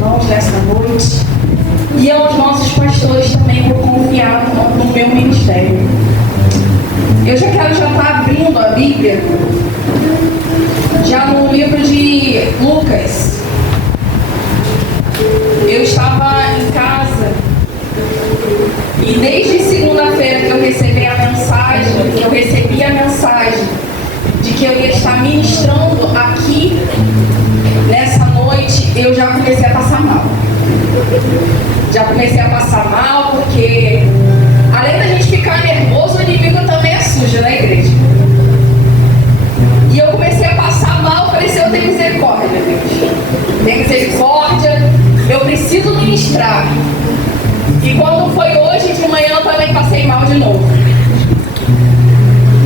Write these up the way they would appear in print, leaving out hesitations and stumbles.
irmãos nessa noite e aos nossos pastores também por confiar no meu ministério. Eu já quero estar abrindo a Bíblia já no livro de Lucas. Eu estava em casa e desde segunda-feira que eu recebi a mensagem de que eu ia estar ministrando aqui nessa noite, eu já comecei a passar mal. Porque além da gente ficar nervoso, o inimigo também é sujo na igreja. E eu comecei a passar mal, falei assim, eu tenho misericórdia, Deus. Tem misericórdia, eu preciso ministrar. E quando foi hoje de manhã, eu também passei mal de novo.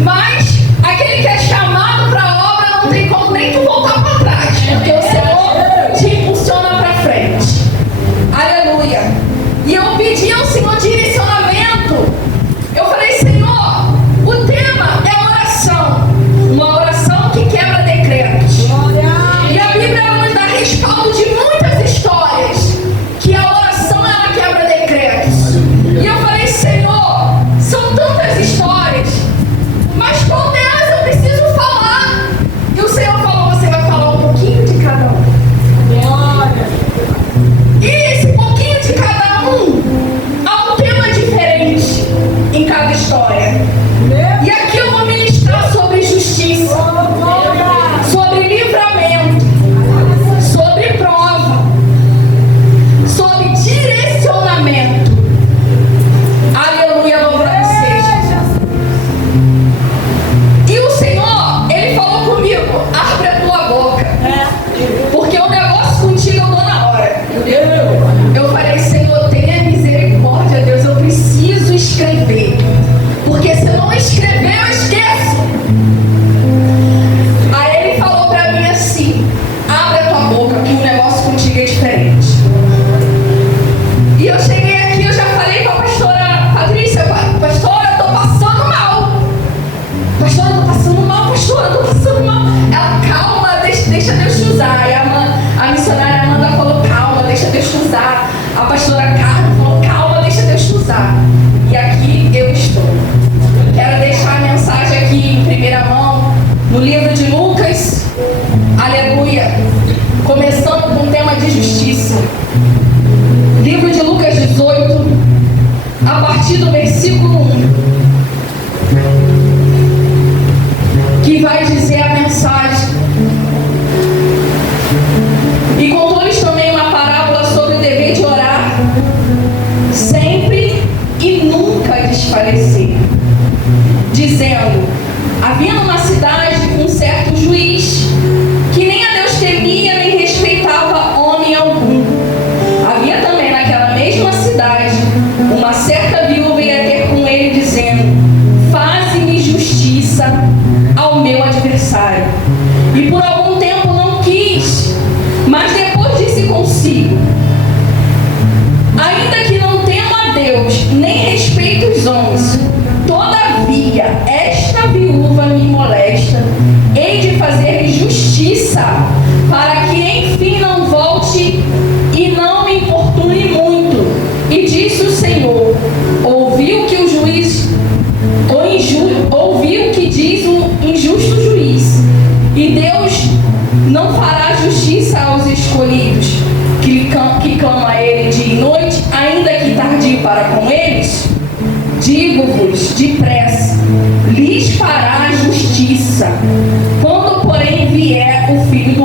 Mas aquele que é chamado para a obra não tem como nem tu voltar para trás, porque o Senhor te impulsiona para frente. Aleluia. E eu pedi ao Senhor direcionamento. Eu falei, Senhor, o tema é oração. Uma oração que quebra decretos. E a Bíblia nos dá respaldo de muitas histórias que a oração ela quebra decretos. E eu falei, Senhor, são tantas histórias, mas qual delas eu preciso falar? E o Senhor falou, você vai falar um pouquinho de cada um. E esse pouquinho de cada um, há um tema diferente em cada história. E aqui eu vou ministrar sobre justiça, sobre livramento, sobre prova, sobre direcionamento. Aleluia, louvado seja. E o Senhor, Ele falou comigo, abre a tua boca, porque o negócio contigo eu dou na hora. Eu falei, Senhor, tenha misericórdia, Deus, eu preciso escrever, porque se eu não escrever, eu esqueço. Aí Ele falou pra mim assim, abre a tua boca, que o negócio contigo é diferente. E eu cheguei aqui, eu já falei com a pastora Patrícia, pastora, eu tô passando mal. Pastora, eu tô passando mal, pastora, eu tô passando mal. Ela, calma, deixa Deus te usar. E a missionária Amanda falou, calma, deixa Deus te usar. A pastora Carmen falou, calma, deixa Deus te usar. E aqui eu estou. Quero deixar a mensagem aqui em primeira mão, no livro de Lucas, aleluia, começando com o tema de justiça. Livro de Lucas 18, a partir do versículo 1, que vai dizer a mensagem. E contou-lhes também uma parábola sobre o dever de orar sempre e nunca desfalecer, dizendo, havia numa cidade um certo juiz que nem a Deus temia nem respeitava homem algum. Havia também naquela mesma cidade uma certa viúva ia ter com ele dizendo, faze-me justiça ao meu adversário. E por algum tempo não quis, mas depois disse consigo, ainda que não tema a Deus, nem respeite os homens, todavia esta viúva me molesta, hei de fazer justiça, para que enfim não volte e não me importune muito. E disse o Senhor, ouviu que diz o injusto juiz, e Deus não fará justiça aos escolhidos, que clama a ele dia e noite, ainda que tardio para com eles? Digo-vos depressa, lhes fará justiça, quando porém vier o Filho do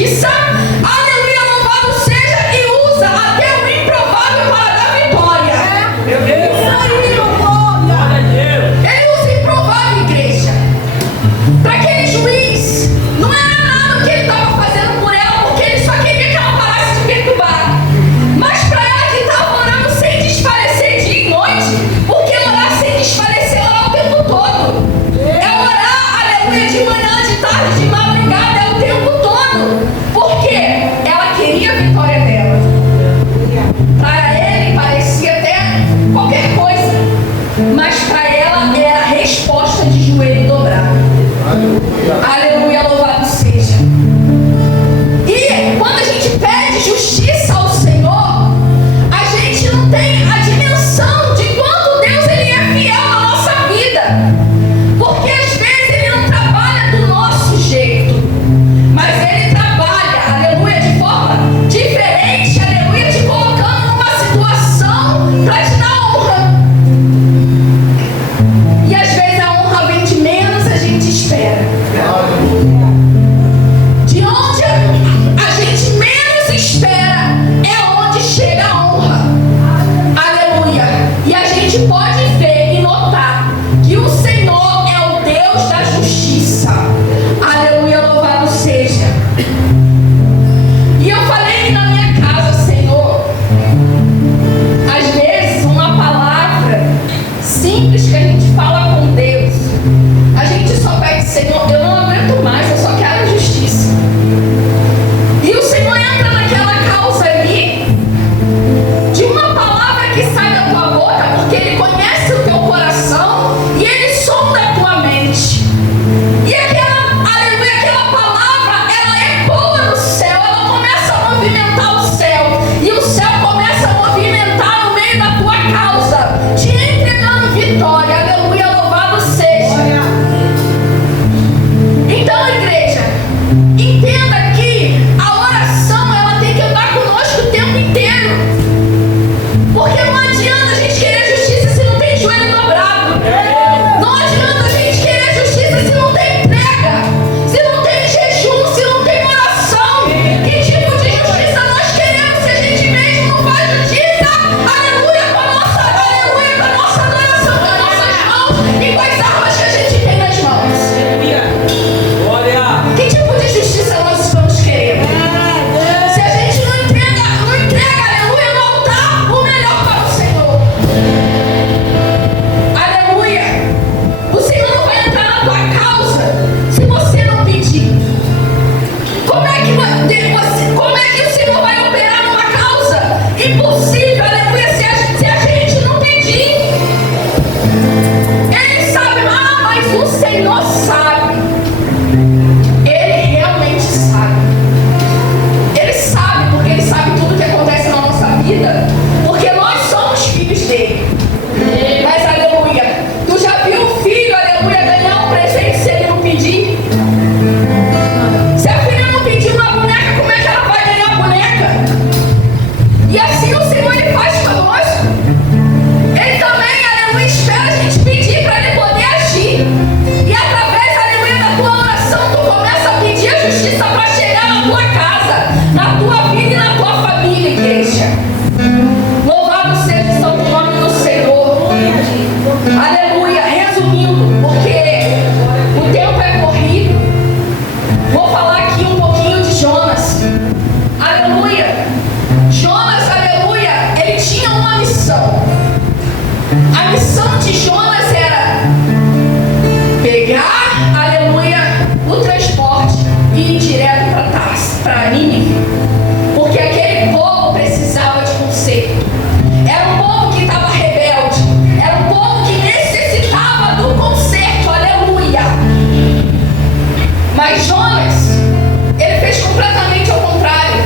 justiça, aleluia, louvado seja, e usa até o improvável para dar vitória. Ele usa o improvável, igreja. Para aquele juiz, não era nada o que ele estava fazendo por ela, porque ele só queria que ela parasse de perturbar. Mas para ela que estava orando sem desfalecer dia e noite, porque orar sem desfalecer é orar o tempo todo. É orar, aleluia, de manhã, de tarde, de madrugada, é o tempo todo. Por quê? Ela queria a vitória dela. Para ele parecia até qualquer coisa, mas para ela era a resposta de joelho dobrado. Aleluia, louvado seja. E quando a gente pede justiça ao Senhor, a gente não tem a dimensão de quanto Deus ele é fiel na nossa vida. Porque às vezes ele não trabalha do nosso jeito, mas ele trabalha, aleluia, de forma diferente, aleluia, te colocando numa situação para te dar honra. E às vezes a honra vem de menos a gente espera. De onde a gente menos espera é onde chega a honra. Aleluia. E a gente pode ver e notar que o Senhor é o Deus da justiça. Aleluia, louvado seja. E eu falei na minha casa, Senhor, às vezes uma palavra simples que a gente fala com Deus, a gente só pede, Senhor, eu não aguento mais, eu só quero justiça. E o Senhor entra naquela causa ali, de uma palavra que sai da tua boca, porque Ele conhece o teu coração e Ele sonda a tua mente. E aquela, aleluia, aquela palavra, ela ecoa no céu, ela começa a movimentar o céu, e o céu começa a movimentar no meio da tua causa, te entregando vitória. Aleluia, louvado seja. Então, igreja, entenda que a oração ela tem que andar conosco o tempo inteiro. Porque não adianta a gente querer justiça se não tem joelho dobrado. Não adianta a gente querer justiça se não tem entrega, se não tem jejum, se não tem oração. Que tipo de justiça nós queremos se a gente mesmo não faz justiça? Aleluia, com a nossa adoração, com as nossas mãos e com as armas que a gente tem nas mãos. Que tipo de justiça nós estamos querendo? Se a gente não entrega, aleluia, no altar, o melhor para o Senhor. Aleluia. O Senhor não vai entrar na tua causa se você não pedir. Como é que o Senhor vai operar numa causa impossível, aleluia, se a gente não pedir? Ele sabe, mas o Senhor sabe. Ele realmente sabe. Ele sabe, porque Ele sabe tudo que acontece na nossa vida, porque nós somos filhos dele. Mas, aleluia, tu já viu o filho, aleluia, ganhar um presente se ele não pedir? Se a filha não pedir uma boneca, como é que ela vai ganhar a boneca? E assim o Senhor ele faz conosco. Ele também, aleluia, espera a gente pedir para ele poder agir. E através, aleluia, da tua oração, tu começa a pedir a justiça para chegar na tua casa, na tua vida e na tua família, igreja. Louvado seja o santo nome do Senhor. Aleluia. Resumindo, porque o tempo é corrido, vou falar aqui um pouquinho de Jonas. Aleluia. Jonas, aleluia, ele tinha uma missão. A missão de Jonas era pegar, aleluia, o transporte e ir direto para Nínive. Porque aquele povo precisava de conserto. Era um povo que estava rebelde. Era um povo que necessitava do conserto, aleluia. Mas Jonas, ele fez completamente ao contrário.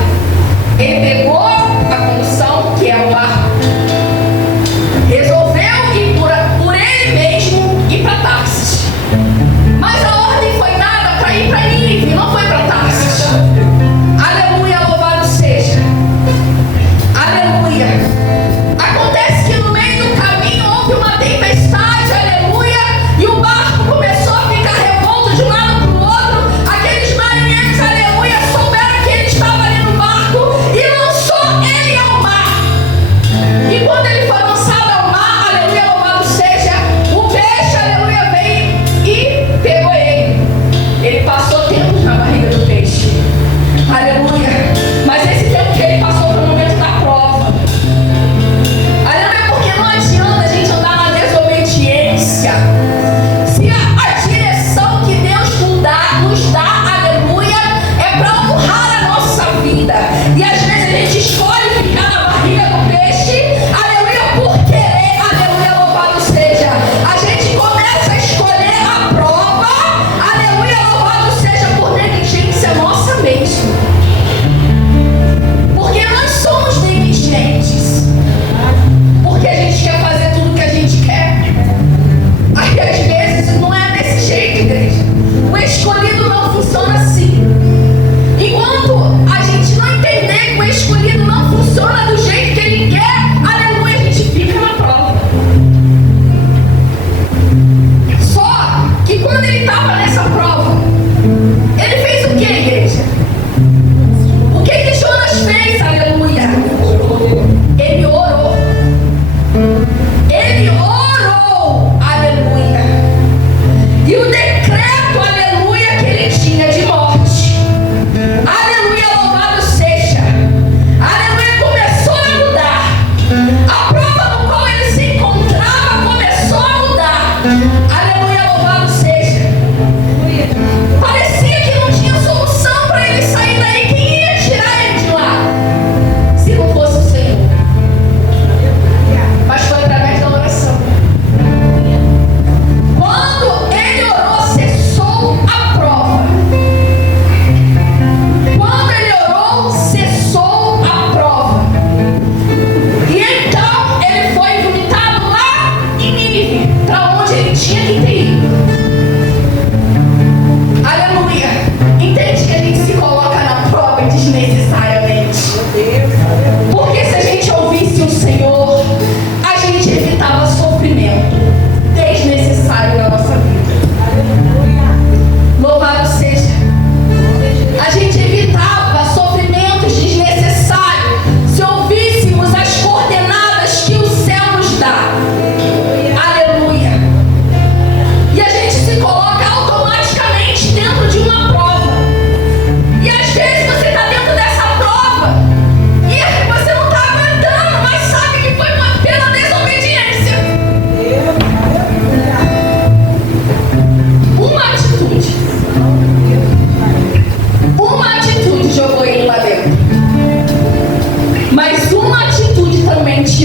Ele pegou a condução, que é o barco, resolveu ir por ele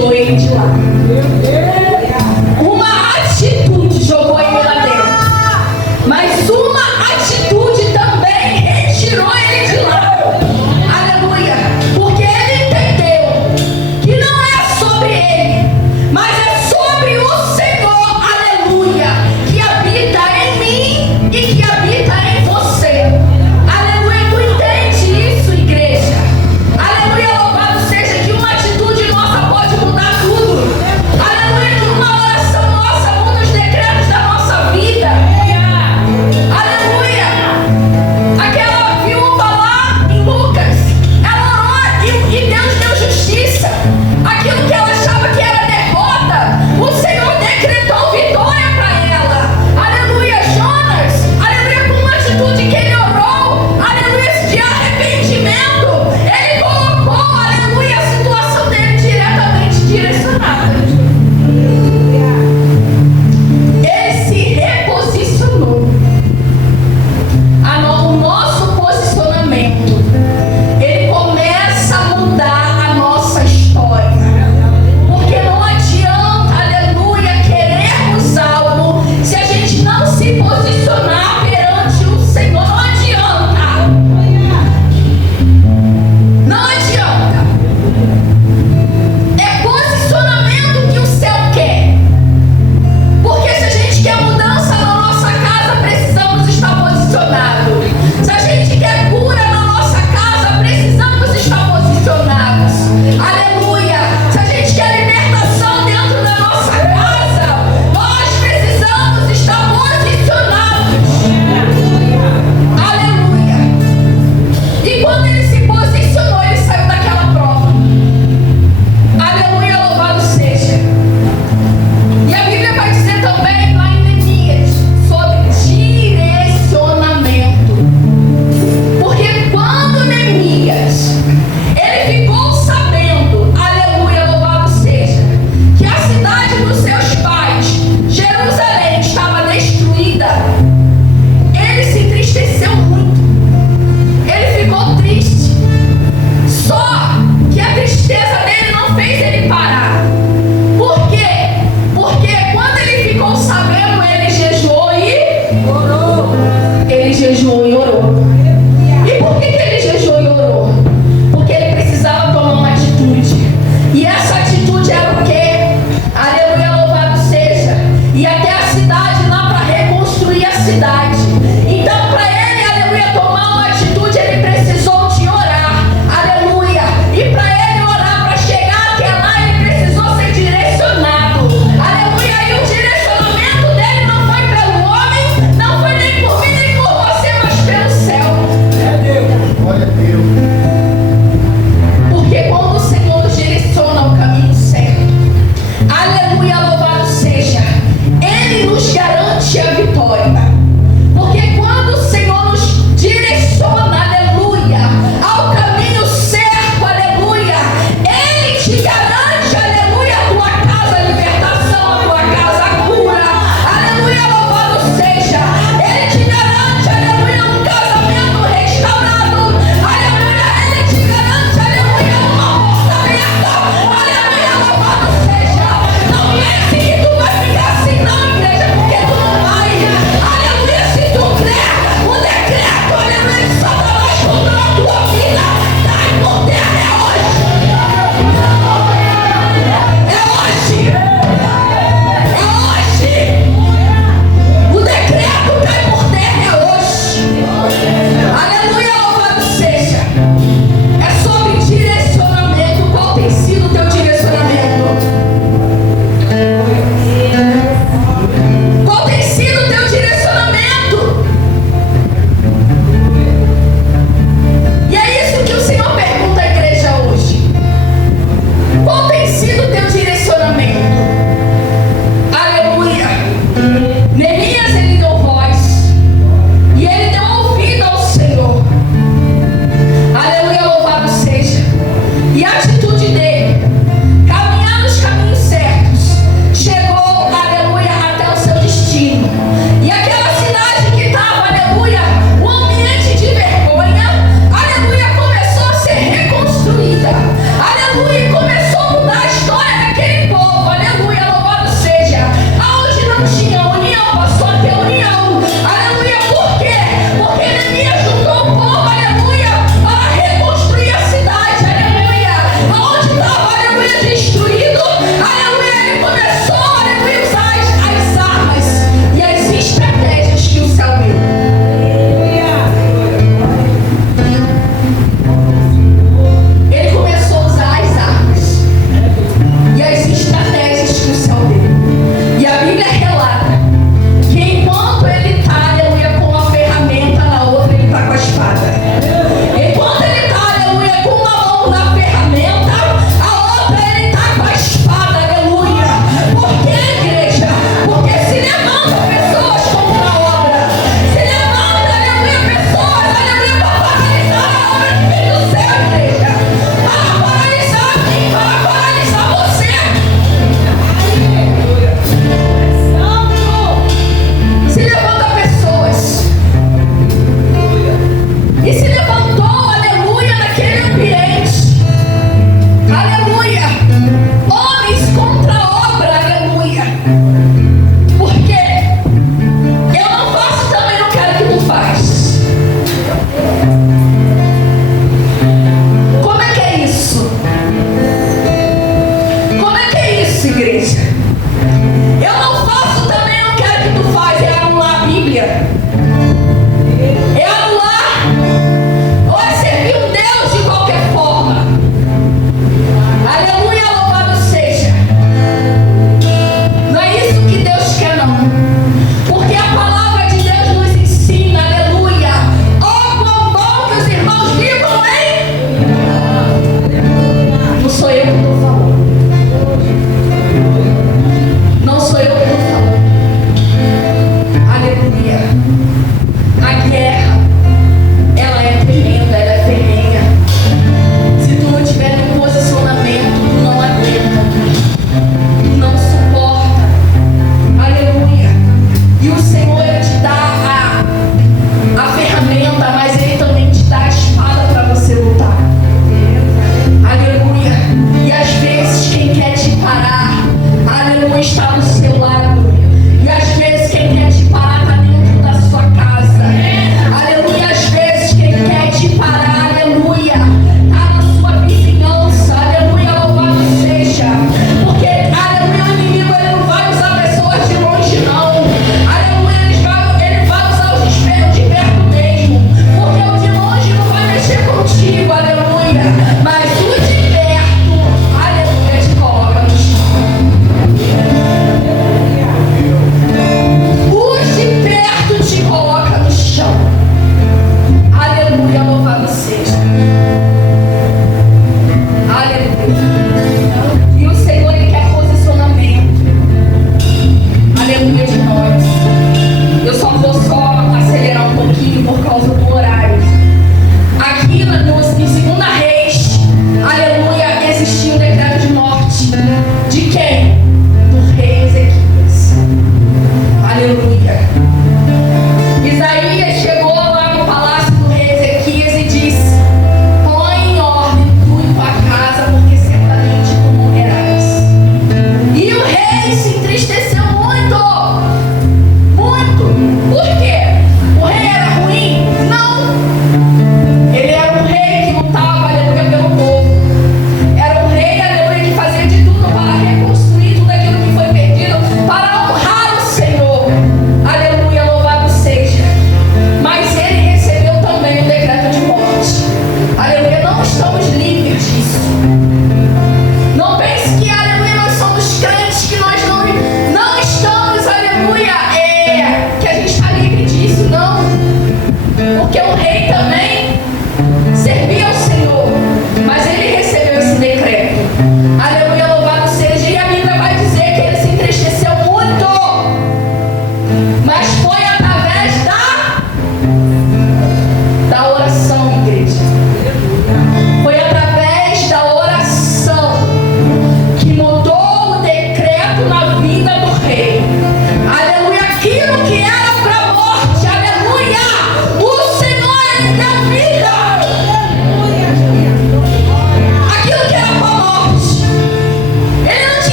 tirou ele de lá. Uma atitude jogou ele lá dentro, mas uma atitude também retirou ele de lá. Aleluia, porque ele entendeu que não é sobre ele, mas é sobre o Senhor, aleluia, que habita em mim e que habita em você. Aleluia, tu entende isso, igreja? Aleluia, louvado seja, que uma atitude nossa pode mudar tudo. Aleluia.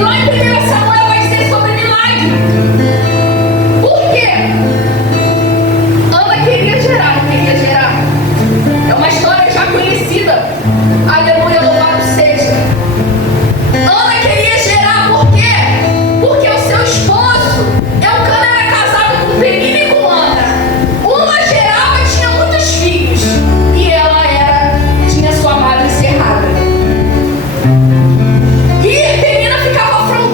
E lá em 1 Samuel vai ser sobre milagre. Por quê? Ana queria gerar, não queria gerar. É uma história já conhecida. Aleluia, louvado seja. Ana queria gerar, por quê? Porque o seu esposo, Elcana, era casado com Penina e com Ana. Uma gerava e tinha muitos filhos. E ela tinha sua madre cerrada. E Penina ficava afrontada.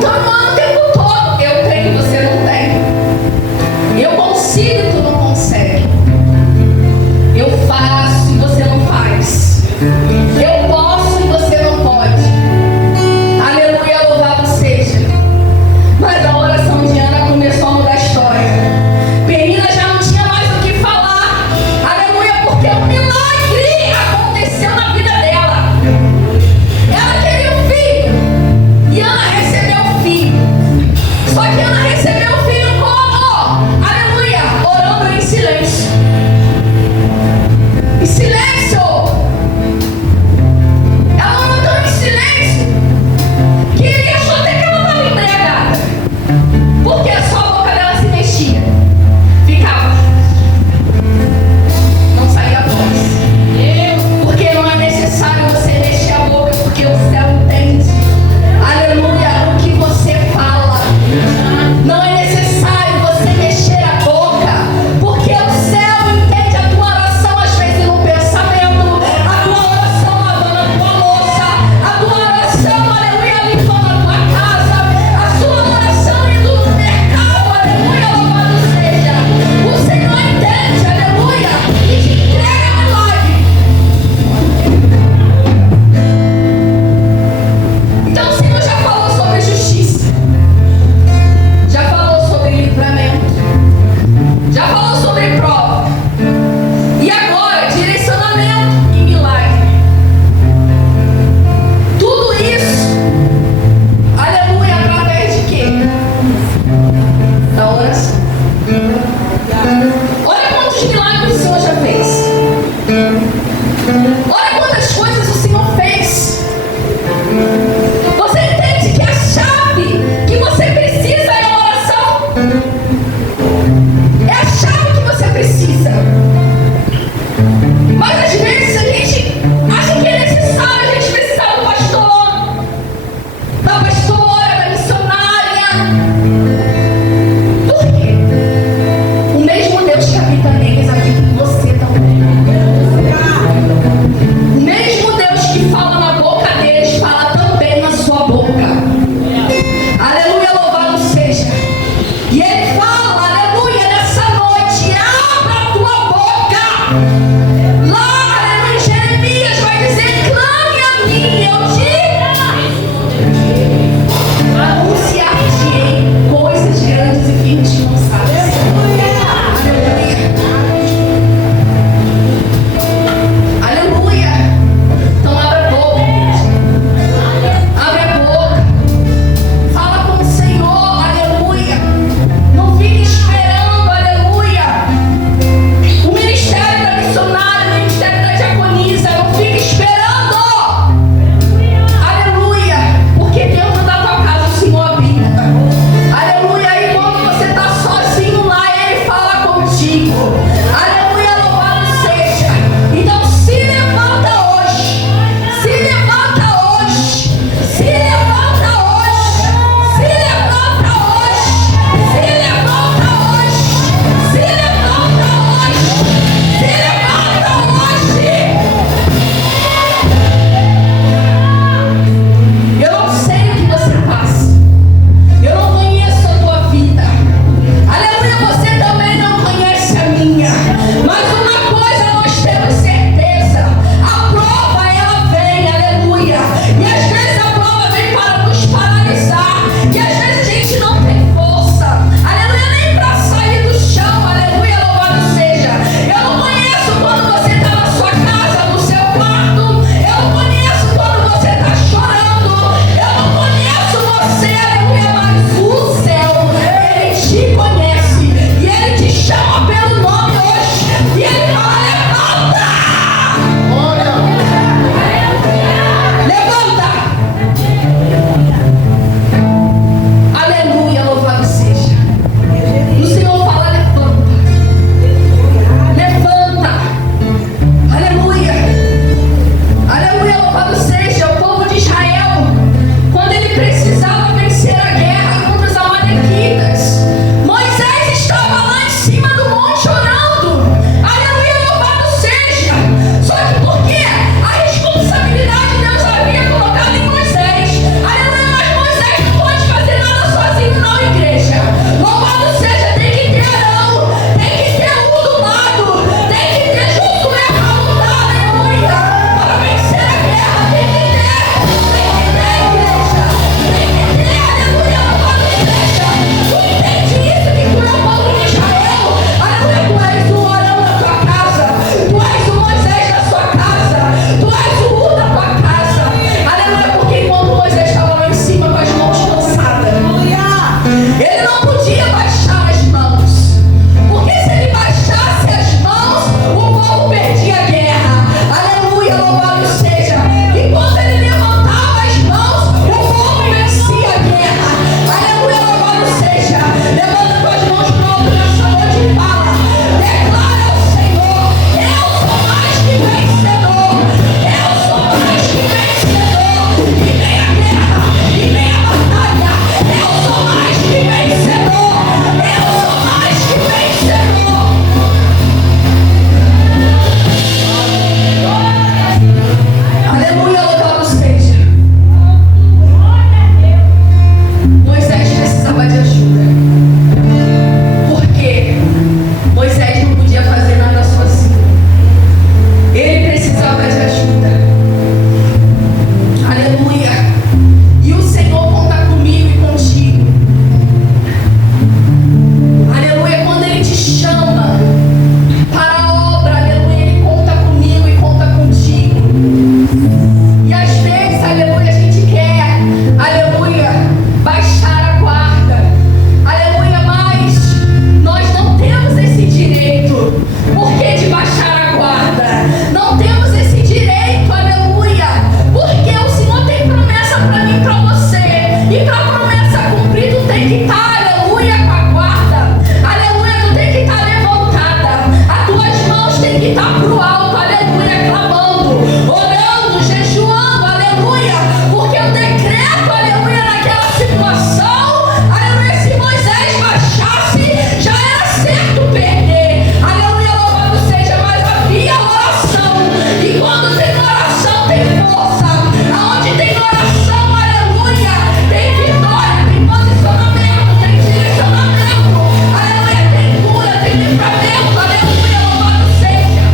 E para a promessa cumprir, tu tem que estar, aleluia, com a guarda. Aleluia, tu tem que estar levantada. As tuas mãos têm que estar pro alto, aleluia, clamando, orando, jejuando, aleluia. Porque eu decreto, aleluia, naquela situação, aleluia, se Moisés baixasse, já era certo perder. Aleluia, louvado seja, mas havia oração. E quando tem oração, tem força. Aonde tem oração, aleluia, tem vitória, tem posicionamento, tem direcionamento. Aleluia, tem cura, tem livramento. Aleluia, louvado seja.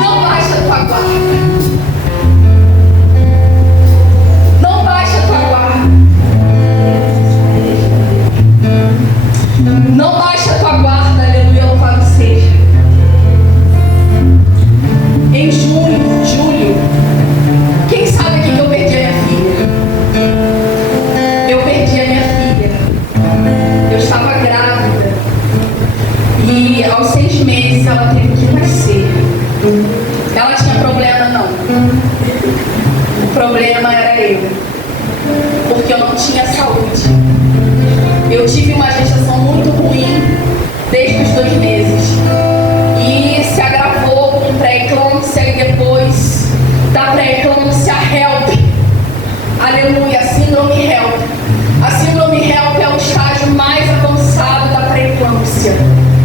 Não baixa a tua guarda. Não baixa a tua guarda. Não baixa a tua guarda, aleluia, louvado seja. Em julho, quem sabe aqui que eu perdi a minha filha? Eu perdi a minha filha. Eu estava grávida. E aos 6 meses ela teve que nascer. Ela tinha problema, não. O problema era eu. Porque eu não tinha saúde. Eu tive uma gestação muito ruim desde os 2 meses. E se agravou com pré-eclâmpsia e depois da pré-eclâmpsia HELP. Aleluia, síndrome HELP. A síndrome HELP é o estágio mais avançado da pré-eclâmpsia.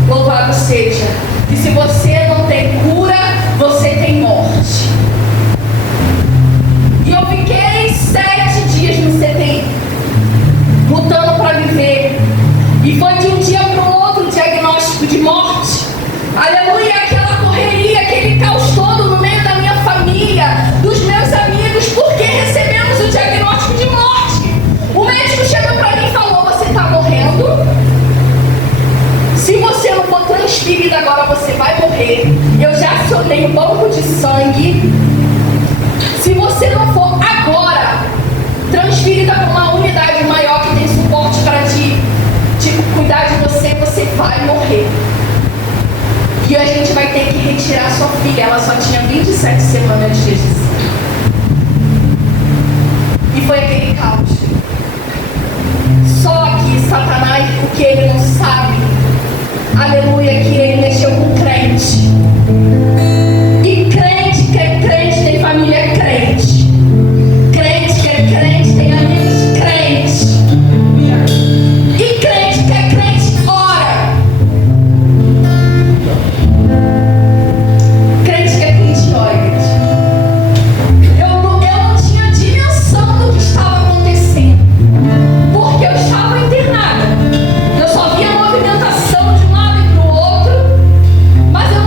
Louvado seja. E se você não tem cura, você tem morte. E eu fiquei 7 dias no CTI, lutando para viver. E foi de um dia para o outro diagnóstico de morte. Aleluia, aquela correria, aquele caos todo no meio da minha família, dos meus amigos, porque recebemos o diagnóstico de morte. O médico chegou para mim e falou: você está morrendo. Se você não for transferida agora, você vai morrer. Eu já acionei o banco de sangue. Se você não for agora transferida para uma unidade maior que tem suporte para te cuidar de você, você vai morrer. E a gente vai ter que retirar sua filha. Ela só tinha 27 semanas de gestação. E foi aquele caos. Só que Satanás, porque ele não sabe, aleluia, que ele mexeu com crente. E crente que é crente tem família crente. Crente que é crente tem amigos crentes. E crente que é crente ora. Crente que é crente ora, gente. Eu não tinha dimensão do que estava acontecendo. Porque eu estava internada. Eu só via movimentação de um lado e para o outro. Mas eu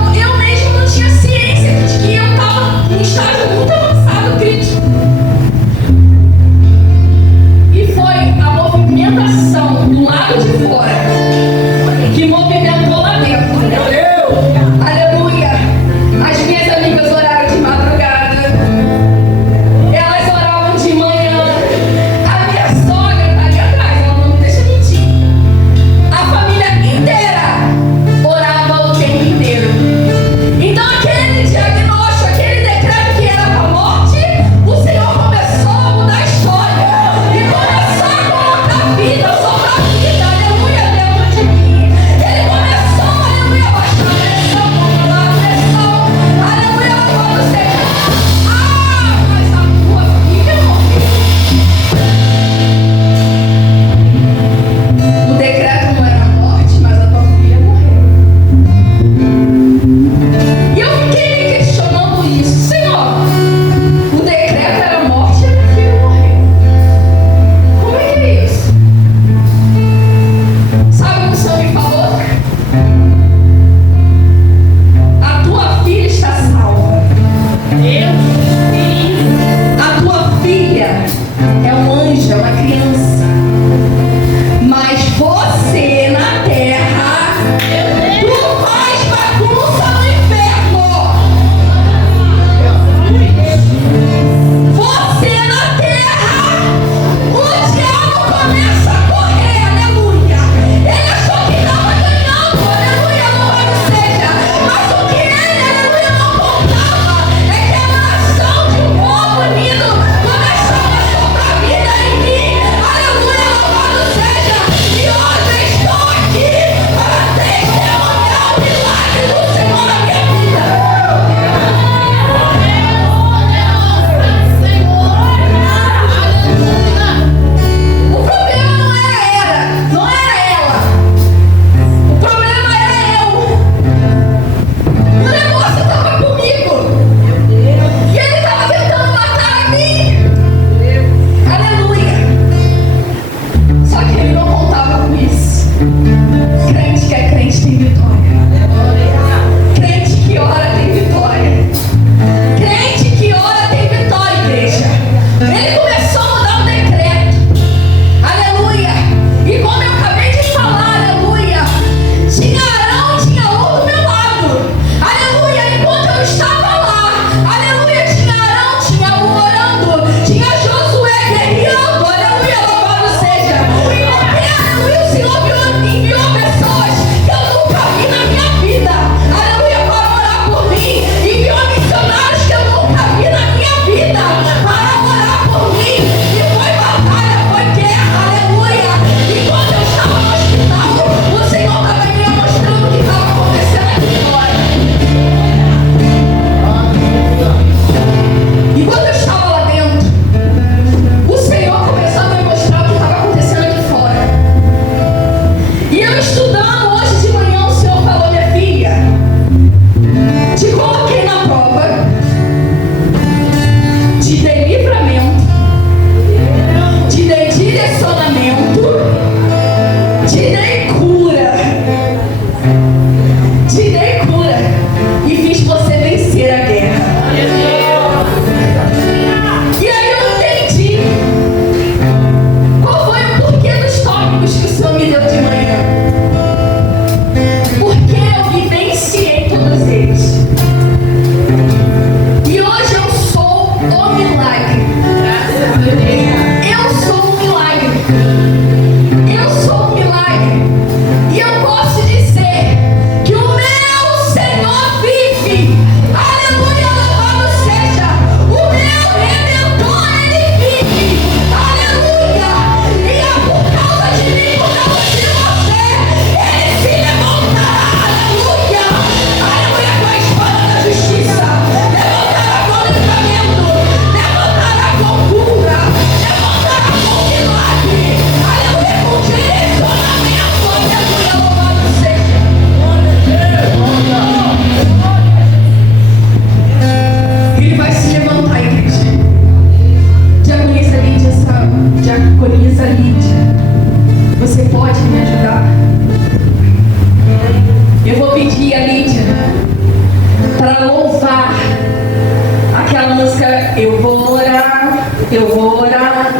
Eu vou orar